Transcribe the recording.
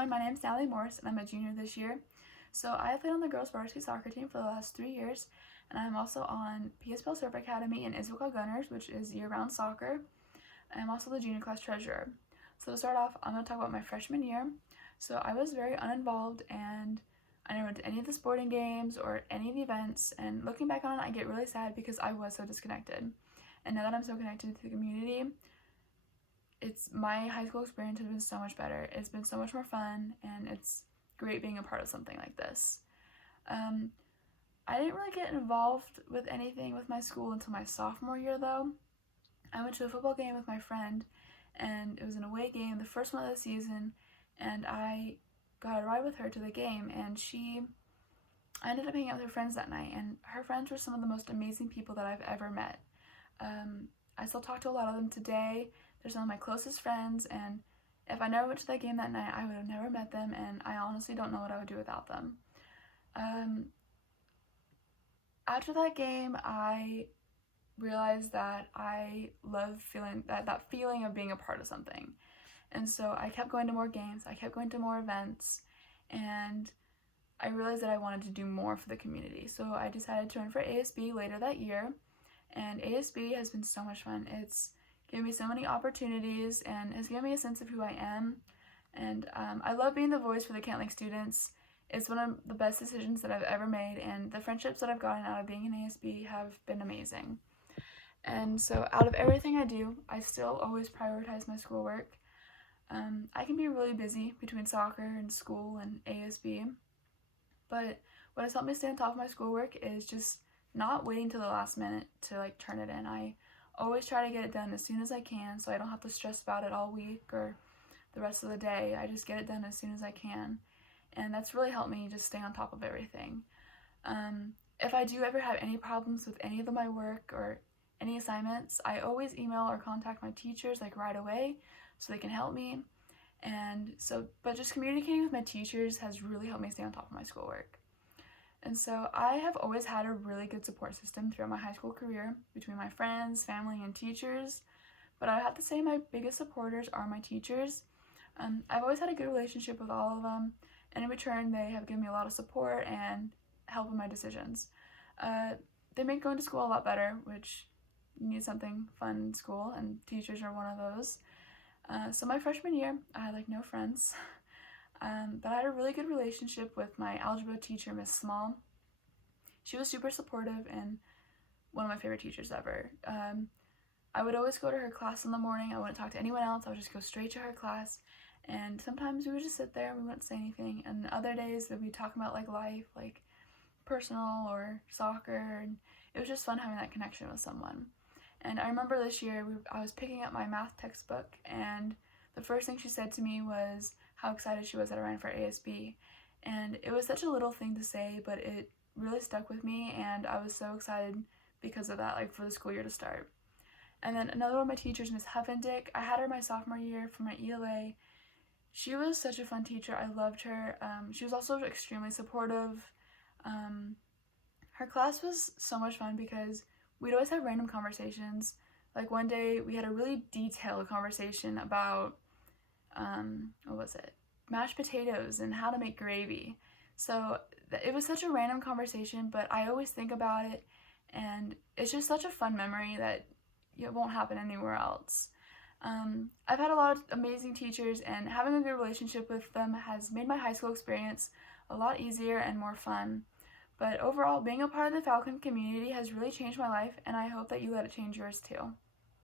everyone, my name is Natalie Morris and I'm a junior this year. So I have played on the girls varsity soccer team for the last 3 years, and I'm also on PSPL Surf Academy and Issaquah Gunners, which is year-round soccer. I'm also the junior class treasurer. So to start off, I'm going to talk about my freshman year. So I was very uninvolved and I never went to any of the sporting games or any of the events, and looking back on it, I get really sad because I was so disconnected. And now that I'm so connected to the community, my high school experience has been so much better. It's been so much more fun, and it's great being a part of something like this. I didn't really get involved with anything with my school until my sophomore year, though. I went to a football game with my friend, and it was an away game, the first one of the season, and I got a ride with her to the game, and I ended up hanging out with her friends that night, and her friends were some of the most amazing people that I've ever met. I still talk to a lot of them today. They're some of my closest friends, and if I never went to that game that night, I would have never met them, and I honestly don't know what I would do without them. After that game, I realized that I love feeling that feeling of being a part of something. And so I kept going to more games, I kept going to more events, and I realized that I wanted to do more for the community. So I decided to run for ASB later that year, and ASB has been so much fun. It's given me so many opportunities and has given me a sense of who I am. And I love being the voice for the Kent Lake students. It's one of the best decisions that I've ever made, and the friendships that I've gotten out of being in ASB have been amazing. And so out of everything I do, I still always prioritize my schoolwork. I can be really busy between soccer and school and ASB, but what has helped me stay on top of my schoolwork is just not waiting till the last minute to turn it in. I always try to get it done as soon as I can, so I don't have to stress about it all week or the rest of the day. I just get it done as soon as I can, and that's really helped me just stay on top of everything. If I do ever have any problems with any of my work or any assignments, I always email or contact my teachers right away so they can help me. But just communicating with my teachers has really helped me stay on top of my schoolwork. And so I have always had a really good support system throughout my high school career between my friends, family, and teachers. But I have to say my biggest supporters are my teachers. I've always had a good relationship with all of them, and in return they have given me a lot of support and help in my decisions. They make going to school a lot better, which you need something fun in school, and teachers are one of those. So my freshman year, I had no friends. But I had a really good relationship with my algebra teacher, Miss Small. She was super supportive and one of my favorite teachers ever. I would always go to her class in the morning. I wouldn't talk to anyone else. I would just go straight to her class. And sometimes we would just sit there and we wouldn't say anything. And other days we'd be talking about life, personal or soccer. And it was just fun having that connection with someone. And I remember this year I was picking up my math textbook, and the first thing she said to me was how excited she was that I ran for ASB. And it was such a little thing to say, but it really stuck with me, and I was so excited because of that, for the school year to start. And then another one of my teachers, Miss Huffendick, I had her my sophomore year for my ELA. She was such a fun teacher. I loved her. She was also extremely supportive. Her class was so much fun because we'd always have random conversations. One day we had a really detailed conversation about mashed potatoes and how to make gravy. So it was such a random conversation, but I always think about it, and it's just such a fun memory that it won't happen anywhere else. I've had a lot of amazing teachers, and having a good relationship with them has made my high school experience a lot easier and more fun. But overall, being a part of the Falcon community has really changed my life, and I hope that you let it change yours too.